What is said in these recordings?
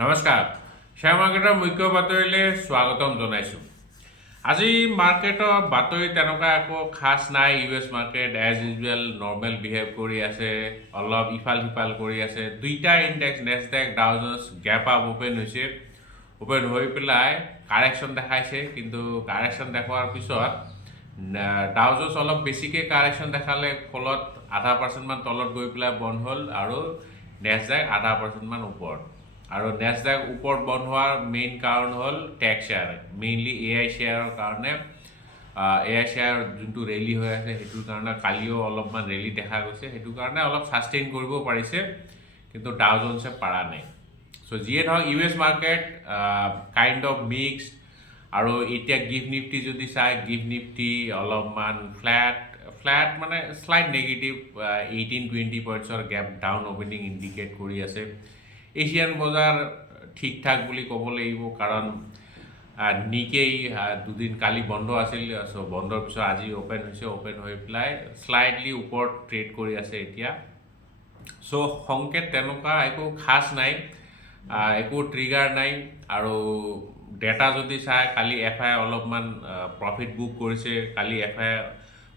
নমস্কাৰ শ্বেয়াৰ মাৰ্কেটৰ মুখ্য বাতৰিলৈ স্বাগতম জনাইছোঁ আজি মাৰ্কেটৰ বাতৰি তেনেকুৱা একো খাস নাই US market as usual normal behave কৰি আছে অলপ ইফাল সিফাল কৰি আছে দুইটা index Nasdaq Dow Jones gap up open হৈছে ওপেন হৈ পেলাই কাৰেকশ্যন দেখাইছে কিন্তু কাৰেকশ্যন দেখুৱাৰ পিছত ডাও জোন্স অলপ বেছিকৈ কাৰেকশ্যন দেখালে ফলত 0.5% মান তলত গৈ পেলাই বন্ধ হ'ল আৰু নেছডেক 0.5% মান ওপৰত আৰু নেছডেক ওপৰত বন্ধ হোৱাৰ মেইন কাৰণ হ'ল টেক শ্বেয়াৰ মেইনলি এআই শ্বেয়াৰৰ কাৰণে এআই শ্বেয়াৰ যোনটো ৰেলী হৈ আছে সেইটোৰ কাৰণে কালিও অলপমান ৰেলী দেখা গৈছে সেইটো কাৰণে অলপ ছাষ্টেইন কৰিব পাৰিছে কিন্তু ডাও জোন্সে পৰা নাই চ' যিয়ে ধৰক US market kind of mixed আৰু এতিয়া গিফ্ট নিফটি যদি চাই গিফ্ট নিফটি অলপমান ফ্লেট মানে শ্লাইট নেগেটিভ 18-20 পইণ্টছৰ গেপ ডাউন অপেনিং ইণ্ডিকেট কৰি আছে এছিয়ান বজাৰ ঠিক ঠাক বুলি ক'ব লাগিব কাৰণ নিকেই দুদিন কালি বন্ধ আছিল চ' বন্ধৰ পিছত আজি ওপেন হৈছে ওপেন হৈ পেলাই শ্লাইটলি ওপৰত ট্ৰেড কৰি আছে এতিয়া চ' সংকেত তেনেকুৱা একো খাস নাই একো ট্ৰিগাৰ নাই আৰু ডেটা যদি চাই কালি এফআই অলপমান প্ৰফিট বুক কৰিছে কালি এফআই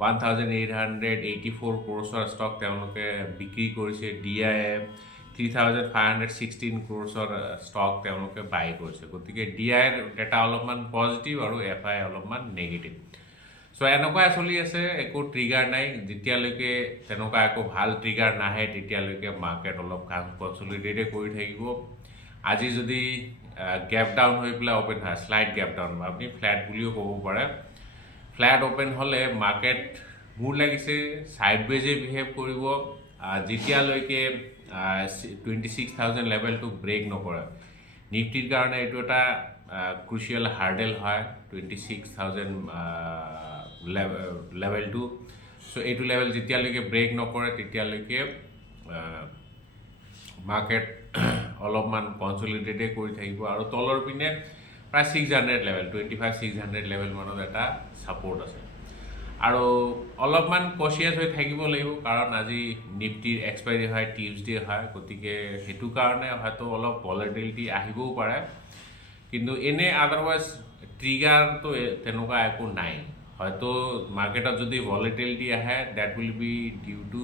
1,884 ক্ৰ'ৰ্ছৰ ষ্টক তেওঁলোকে বিক্ৰী কৰিছে ডিআইএ 3,516 ক্ৰ'ৰ্ছৰ ষ্টক তেওঁলোকে বাই কৰিছে গতিকে ডিআইৰ ডেটা অলপমান পজিটিভ আৰু এফআই অলপমান নেগেটিভ চ' এনেকুৱাই চলি আছে একো ট্ৰিগাৰ নাই যেতিয়ালৈকে তেনেকুৱা একো ভাল ট্ৰিগাৰ নাহে তেতিয়ালৈকে মাৰ্কেট অলপ কনচলিডেটে কৰি থাকিব আজি যদি গেপ ডাউন হৈ পেলাই ওপেন হয় শ্লাইড গেপ ডাউন আপুনি ফ্লেট বুলিও ক'ব পাৰে ফ্লেট ওপেন হ'লে মাৰ্কেট মোৰ লাগিছে ছাইডৱেজে বিহেভ কৰিব যেতিয়ালৈকে 26,000 লেভেলটো ব্ৰেক নকৰে নিফটিৰ কাৰণে এইটো এটা ক্ৰুচিয়েল হাৰ্ডেল হয় 26,000 লেভেলটো চ' এইটো লেভেল যেতিয়ালৈকে ব্ৰেক নকৰে তেতিয়ালৈকে মাৰ্কেট অলপমান কনচলিডেটে কৰি থাকিব আৰু তলৰ পিনে প্ৰায় 600 লেভেল 25,600 লেভেল মানত এটা ছাপৰ্ট আছে আৰু অলপমান কচিয়াছ হৈ থাকিব লাগিব কাৰণ আজি নিফটিৰ এক্সপাইৰী হয় টিউজডে হয় গতিকে সেইটো কাৰণে হয়তো অলপ ভলাটিলিটি আহিবও পাৰে কিন্তু এনে আদাৰৱাইজ ট্ৰিগাৰটো তেনেকুৱা একো নাই হয়তো মাৰ্কেটত যদি ভলাটিলিটি আহে that will be due to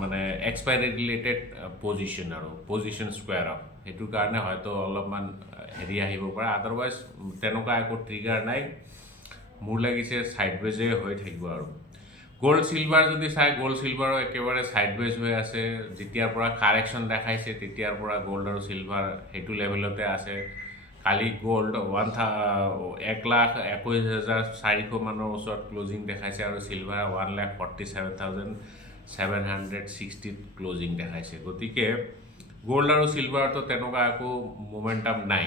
মানে এক্সপাইৰী ৰিলেটেড পজিশ্যন আৰু পজিশ্যন স্কুৱেৰ অফ সেইটোৰ কাৰণে হয়তো অলপমান হেৰি আহিব পাৰে আদাৰৱাইজ তেনেকুৱা একো ট্ৰিগাৰ নাই মোৰ লাগিছে ছাইডৱেজে হৈ থাকিব আৰু গ'ল্ড চিলভাৰ যদি চাই গ'ল্ড চিলভাৰো একেবাৰে ছাইডৱেজ হৈ আছে যেতিয়াৰ পৰা কাৰেকশ্যন দেখাইছে তেতিয়াৰ পৰা গ'ল্ড আৰু চিলভাৰ সেইটো লেভেলতে আছে কালি গ'ল্ড 1,21,400 মানৰ ওচৰত ক্লজিং দেখাইছে আৰু চিলভাৰ 1,47,760 ক্লজিং দেখাইছে গতিকে গ'ল্ড আৰু চিলভাৰতো তেনেকুৱা একো মোমেণ্টাম নাই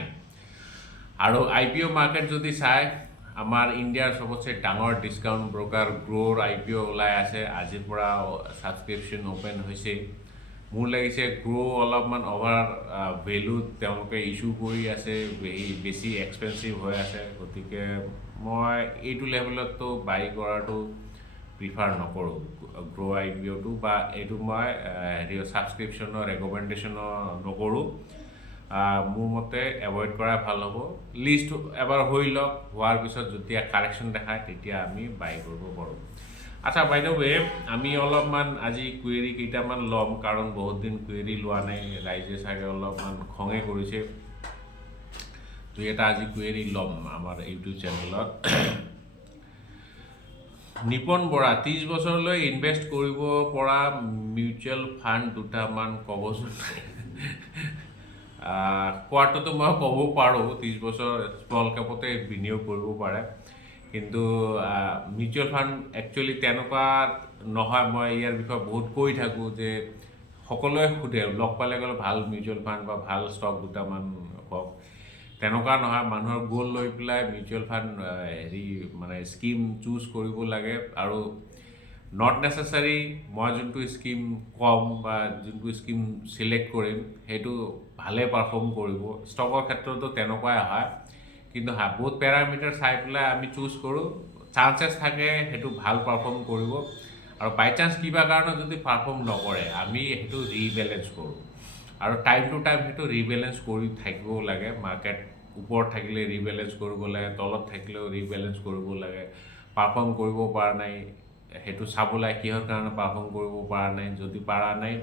আৰু IPO মাৰ্কেট যদি চাই আমাৰ ইণ্ডিয়াৰ চবতছে ডাঙৰ ডিছকাউণ্ট ব্ৰকাৰ গ্ৰ'ৰ IPO ওলাই আছে আজিৰ পৰা ছাবস্ক্ৰিপশ্যন ওপেন হৈছে মোৰ লাগিছে গ্ৰ' অলপমান অভাৰ ভেলুত তেওঁলোকে ইছ্যু কৰি আছে বেছি এক্সপেঞ্চিভ হৈ আছে গতিকে মই এইটো লেভেলততো বাই কৰাটো প্ৰিফাৰ নকৰোঁ গ্ৰ' IPOটো বা এইটো মই হেৰি ছাবস্ক্ৰিপশ্যনৰ ৰেকমেণ্ডেশ্যনো নকৰোঁ মোৰ মতে এভইড কৰা ভাল হ'ব লিষ্ট এবাৰ হৈ লওক হোৱাৰ পিছত যেতিয়া কাৰেকশ্যন দেখায় তেতিয়া আমি বাই কৰিব পাৰোঁ আচ্ছা বাই দ্য ৱে আমি অলপমান আজি কুৱেৰি কেইটামান ল'ম কাৰণ বহুত দিন কুৱেৰি লোৱা নাই ৰাইজে চাগে অলপমান খঙে কৰিছে দুই এটা আজি কুৱেৰি ল'ম আমাৰ ইউটিউব চেনেলত নিপন বৰা 30 বছৰলৈ ইনভেষ্ট কৰিব পৰা মিউচুৱেল ফাণ্ড দুটামান ক'বচোন কোৱাটোতো মই ক'ব পাৰোঁ 30 বছৰ স্মল কেপতে বিনিয়োগ কৰিব পাৰে কিন্তু মিউচুৱেল ফাণ্ড একচুৱেলি তেনেকুৱা নহয় মই ইয়াৰ বিষয়ে বহুত কৈ থাকোঁ যে সকলোৱে সোধে লগ পালে গ'লে ভাল মিউচুৱেল ফাণ্ড বা ভাল ষ্টক দুটামান হওক তেনেকুৱা নহয় মানুহৰ গ'ল লৈ পেলাই মিউচুৱেল ফাণ্ড হেৰি মানে স্কিম চুজ কৰিব লাগে আৰু নট নেচেচাৰী মই যোনটো স্কিম কম বা যোনটো স্কিম চিলেক্ট কৰিম সেইটো ভালে পাৰফৰ্ম কৰিব ষ্টকৰ ক্ষেত্ৰতো তেনেকুৱাই হয় কিন্তু বহুত পেৰামিটাৰ চাই পেলাই আমি চুজ কৰোঁ চান্সেছ থাকে সেইটো ভাল পাৰফৰ্ম কৰিব আৰু বাই চান্স কিবা কাৰণত যদি পাৰফৰ্ম নকৰে আমি সেইটো ৰিবেলেঞ্চ কৰোঁ আৰু টাইম টু টাইম সেইটো ৰিবেলেঞ্চ কৰি থাকিব লাগে মাৰ্কেট ওপৰত থাকিলে ৰিবেলেঞ্চ কৰিব লাগে তলত থাকিলেও ৰিবেলেঞ্চ কৰিব লাগে পাৰফৰ্ম কৰিব পৰা নাই সেইটো চাব লাগে কিহৰ কাৰণে পাৰফৰ্ম কৰিব পৰা নাই যদি পৰা নাই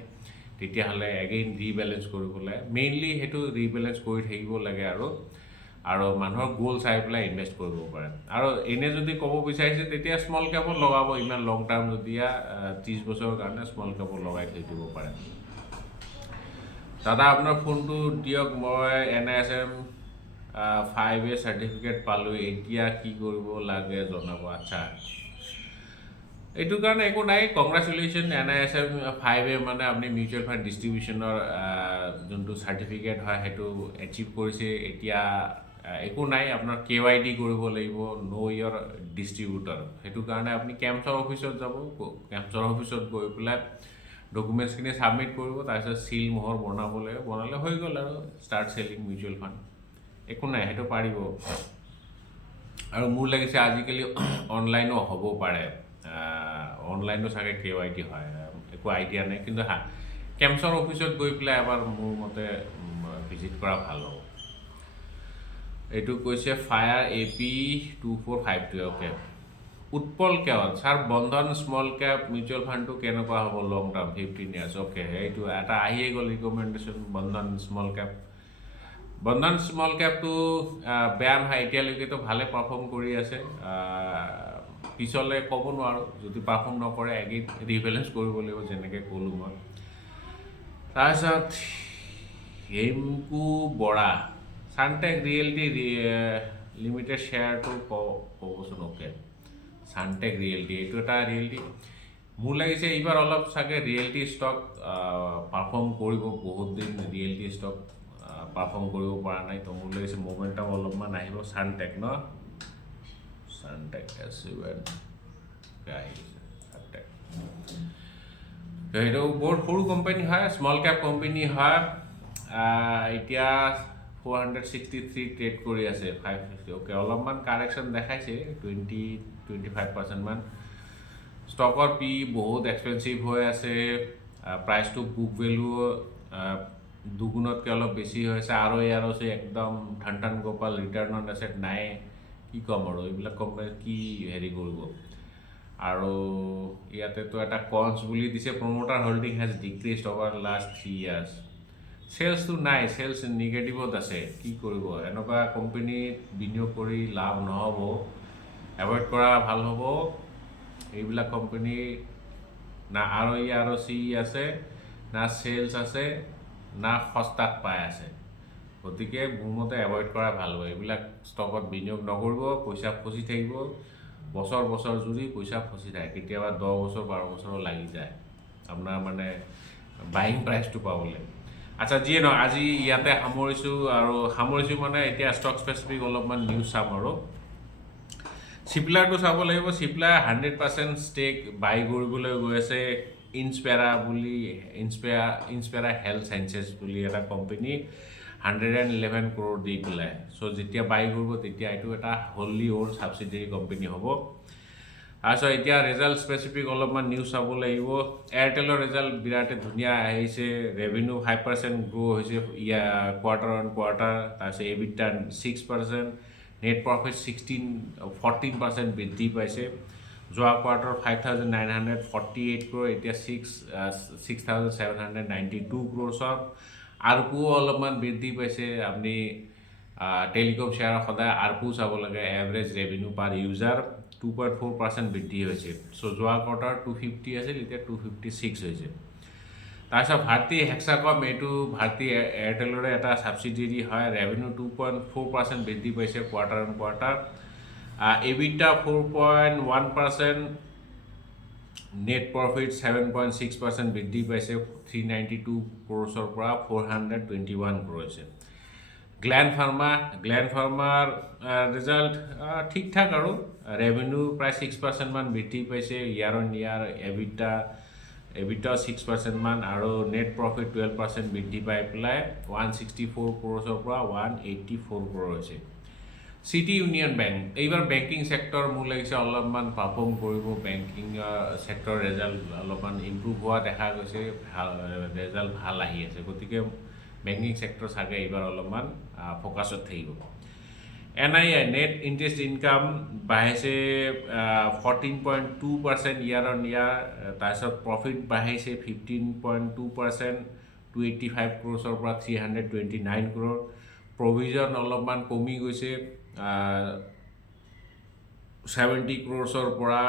তেতিয়াহ'লে এগেইন ৰিবেলেঞ্চ কৰিব লাগে মেইনলি সেইটো ৰিবেলেঞ্চ কৰি থাকিব লাগে আৰু মানুহৰ গ'ল চাই পেলাই ইনভেষ্ট কৰিব পাৰে আৰু এনে যদি ক'ব বিচাৰিছে তেতিয়া স্মল কেপত লগাব ইমান লং টাৰ্ম যদি 30 বছৰৰ কাৰণে স্মল কেপত লগাই থৈ দিব পাৰে দাদা আপোনাৰ ফোনটো দিয়ক মই NISM 5A চাৰ্টিফিকেট পালোঁ এতিয়া কি কৰিব লাগে জনাব আচ্ছা এইটো কাৰণে একো নাই কংগ্ৰেচুলেশ্যন NISM 5A মানে আপুনি মিউচুৱেল ফাণ্ড ডিষ্ট্ৰিবিউশ্যনৰ যোনটো চাৰ্টিফিকেট হয় সেইটো এচিভ কৰিছে এতিয়া একো নাই আপোনাৰ KYD কৰিব লাগিব নো ইয়ৰ ডিষ্ট্ৰিবিউটৰ সেইটো কাৰণে আপুনি কেম্পছৰ অফিচত যাব কেম্পছৰ অফিচত গৈ পেলাই ডকুমেণ্টছখিনি ছাবমিট কৰিব তাৰপিছত চিল মোহৰ বনালে হৈ গ'ল আৰু ষ্টাৰ্ট চেলিং মিউচুৱেল ফাণ্ড একো নাই সেইটো পাৰিব আৰু মোৰ লাগিছে আজিকালি অনলাইনো হ'ব পাৰে অনলাইনো চাগে KYD হয় একো আইডিয়া নাই কিন্তু কেম্পছৰ অফিচত গৈ পেলাই এবাৰ মোৰ মতে ভিজিট কৰা ভাল হ'ব এইটো কৈছে ফায়াৰ AP 2452 অ'কে উৎপল কেৱল ছাৰ বন্ধন স্মল কেপ মিউচুৱেল ফাণ্ডটো কেনেকুৱা হ'ব লং টাৰ্ম 15 ইয়াৰ্ছ অ'কে এইটো এটা আহিয়ে গ'ল ৰিকমেণ্ডেশ্যন বন্ধন স্মল কেপটো বেয়া নহয় এতিয়ালৈকেতো ভালে পাৰফৰ্ম কৰি আছে পিছলৈ ক'ব নোৱাৰোঁ যদি পাৰফৰ্ম নকৰে এগেইন ৰিবেলেঞ্চ কৰিব লাগিব যেনেকৈ ক'লোঁ মই তাৰপিছত হেমকু বৰা Sensex ৰিয়েলিটি লিমিটেড শ্বেয়াৰটো ক'বচোন অ'কে Sensex ৰিয়েলিটি এইটো এটা ৰিয়েলিটি মোৰ লাগিছে এইবাৰ অলপ চাগে ৰিয়েলিটি ষ্টক পাৰফৰ্ম কৰিব বহুত দিন ৰিয়েলিটি ষ্টক পাৰফৰ্ম কৰিব পৰা নাই তো মোৰ লাগিছে মোমেণ্টাম অলপমান আহিব Sensex ন Sensex সেইটো বহুত সৰু কোম্পানী হয় স্মল কেপ কোম্পানী হয় এতিয়া 463 ট্ৰেড কৰি আছে 550 অ'কে অলপমান কাৰেকশ্যন দেখাইছে 20-25% মান ষ্টকৰ পি বহুত এক্সপেঞ্চিভ হৈ আছে প্ৰাইচটো বুক ভেলু দুগুণতকৈ অলপ বেছি হৈছে আৰু ইয়াৰ একদম ঠান গোপাল ৰিটাৰ্ণ অন এছেট নাই কি ক'ম আৰু এইবিলাক কোম্পানী কি হেৰি কৰিব আৰু ইয়াতেতো এটা কনছ বুলি দিছে promoter holding has decreased over last 3 years চেলছটো নাই চেলছ নিগেটিভত আছে কি কৰিব এনেকুৱা কোম্পানীত বিনিয়োগ কৰি লাভ নহ'ব এভইড কৰা ভাল হ'ব এইবিলাক কোম্পানী না ROE আছে না চেলছ আছে না সস্তাত পাই আছে গতিকে মোৰ মতে এভইড কৰা ভাল হ'ব এইবিলাক ষ্টকত বিনিয়োগ নকৰিব পইচা ফচি থাকিব বছৰ জুৰি পইচা ফচি থাকে কেতিয়াবা 10 বছৰ 12 বছৰ লাগি যায় আপোনাৰ মানে বাইং প্ৰাইচটো পাবলৈ আচ্ছা যিয়ে নহয় আজি ইয়াতে সামৰিছোঁ মানে এতিয়া ষ্টক স্পেচিফিক অলপমান নিউজ চাম আৰু চিপলাৰটো চাব লাগিব চিপলাৰ 100% ষ্টেক বাই কৰিবলৈ গৈ আছে ইনস্পেৰা হেল্থ সায়েন্সেছ বুলি এটা কোম্পানী 111 crore দি পেলাই চ' যেতিয়া বাই কৰিব তেতিয়া এইটো এটা হলি অ'ন ছাবচিডিয়াৰী কোম্পানী হ'ব তাৰপিছত এতিয়া ৰিজাল্ট স্পেচিফিক অলপমান নিউজ চাব লাগিব এয়াৰটেলৰ ৰিজাল্ট বিৰাটে ধুনীয়া আহিছে ৰেভিনিউ 5% গ্ৰ' হৈছে কোৱাৰ্টাৰ অন কোৱাৰ্টাৰ তাৰপিছত EBITDA 6% নেট প্ৰফিট 14% বৃদ্ধি পাইছে যোৱা কোৱাৰ্টাৰ 5,948 crore এতিয়া 6,792 crore আৰপু অলপমান বৃদ্ধি পাইছে আপুনি টেলিকম শ্বেয়াৰ সদায় আৰপু চাব লাগে এভাৰেজ ৰেভিনিউ পাৰ ইউজাৰ 2.4% বৃদ্ধি হৈছে চ' যোৱা কোৱাৰ্টাৰ 250 আছিল এতিয়া 256 হৈছে তাৰপিছত ভাৰতী হেক্সাকম এইটো ভাৰতী এয়াৰটেলৰে এটা ছাবচিডিয়াৰী হয় ৰেভিনিউ 2.4% বৃদ্ধি পাইছে quarter on quarter EBITDA 4.1% net profit 7.6% বৃদ্ধি পাইছে 392 crore পৰা 421 crore হৈছে গ্লেন ফাৰ্মাৰ ৰিজাল্ট ঠিক ঠাক আৰু ৰেভিনিউ প্ৰায় 6% মান বৃদ্ধি পাইছে ইয়াৰ অন ইয়াৰ EBITDA 6% মান আৰু নেট প্ৰফিট 12% বৃদ্ধি পাই পেলাই 164 crore পৰা 184 crore হৈছে চিটি ইউনিয়ন বেংক এইবাৰ বেংকিং ছেক্টৰ মোৰ লাগিছে অলপমান পাৰফৰ্ম কৰিব বেংকিং ছেক্টৰ ৰেজাল্ট অলপমান ইম্প্ৰুভ হোৱা দেখা গৈছে ভাল ৰেজাল্ট ভাল আহি আছে গতিকে বেংকিং ছেক্টৰ চাগে এইবাৰ অলপমান ফ'কাছত থাকিব NII নেট ইণ্টাৰেষ্ট ইনকাম বাঢ়িছে 14.2% ইয়াৰ অন ইয়াৰ তাৰপিছত প্ৰফিট বাঢ়িছে 15.2% 285 ক্ৰ'ৰ্ছৰ পৰা 329 ক্ৰ'ৰ প্ৰভিজন অলপমান কমি গৈছে 70 ক্ৰ'ৰ্ছৰ পৰা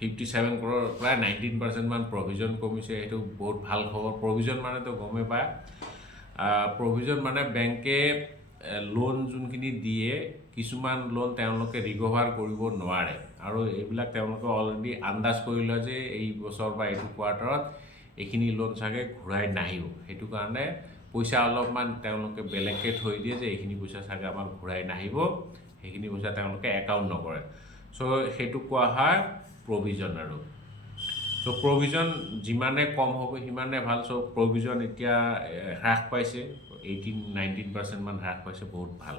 57 ক্ৰ'ৰ প্ৰায় 19% মান প্ৰভিজন কমিছে এইটো বহুত ভাল খবৰ প্ৰভিজন মানেতো গমেই পায় প্ৰভিজন মানে বেংকে লোন যোনখিনি দিয়ে কিছুমান লোন তেওঁলোকে ৰিকভাৰ কৰিব নোৱাৰে আৰু এইবিলাক তেওঁলোকে অলৰেডি আন্দাজ কৰি লয় যে এই বছৰ বা এইটো কোৱাৰ্টাৰত এইখিনি লোন চাগে ঘূৰাই নাহিব সেইটো কাৰণে পইচা অলপমান তেওঁলোকে বেলেগকৈ থৈ দিয়ে যে এইখিনি পইচা চাগে আমাৰ ঘূৰাই নাহিব সেইখিনি পইচা তেওঁলোকে একাউণ্ট নকৰে চ' সেইটো কোৱা হয় প্ৰভিজন আৰু চ' প্ৰভিজন যিমানে কম হ'ব সিমানে ভাল চ' প্ৰভিজন এতিয়া হ্ৰাস পাইছে 18-19% মান হ্ৰাস পাইছে বহুত ভাল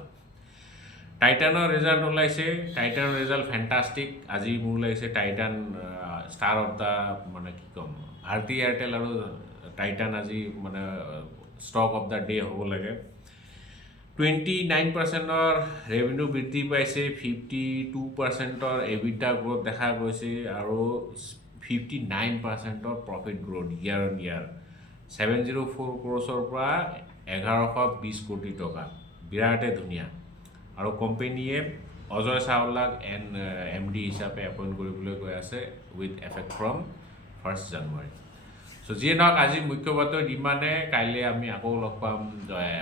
টাইটানৰ ৰিজাল্ট ওলাইছে টাইটানৰ ৰিজাল্ট ফেণ্টাষ্টিক আজি মোৰ লাগিছে টাইটান ষ্টাৰ অফ দ্য মানে কি ক'ম ভাৰতী এয়াৰটেল আৰু টাইটান আজি মানে ষ্টক অফ দ্য ডে হ'ব লাগে 29%ৰ ৰেভিনিউ বৃদ্ধি পাইছে 52%ৰ EBITDA গ্ৰ'থ দেখা গৈছে আৰু 59%ৰ প্ৰফিট গ্ৰ'থ ইয়াৰ অন ইয়াৰ 704 ক্ৰ'ৰ্ছৰ পৰা 1120 কোটি টকা বিৰাটে ধুনীয়া আৰু কোম্পানীয়ে অজয় চাওলাক MD হিচাপে এপইণ্ট কৰিবলৈ গৈ আছে উইথ এফেক্ট ফ্ৰম 1 জানুৱাৰী চ' যিয়ে নহওক আজি মুখ্য বাতৰি ইমানে কাইলৈ আমি আকৌ লগ পাম জয়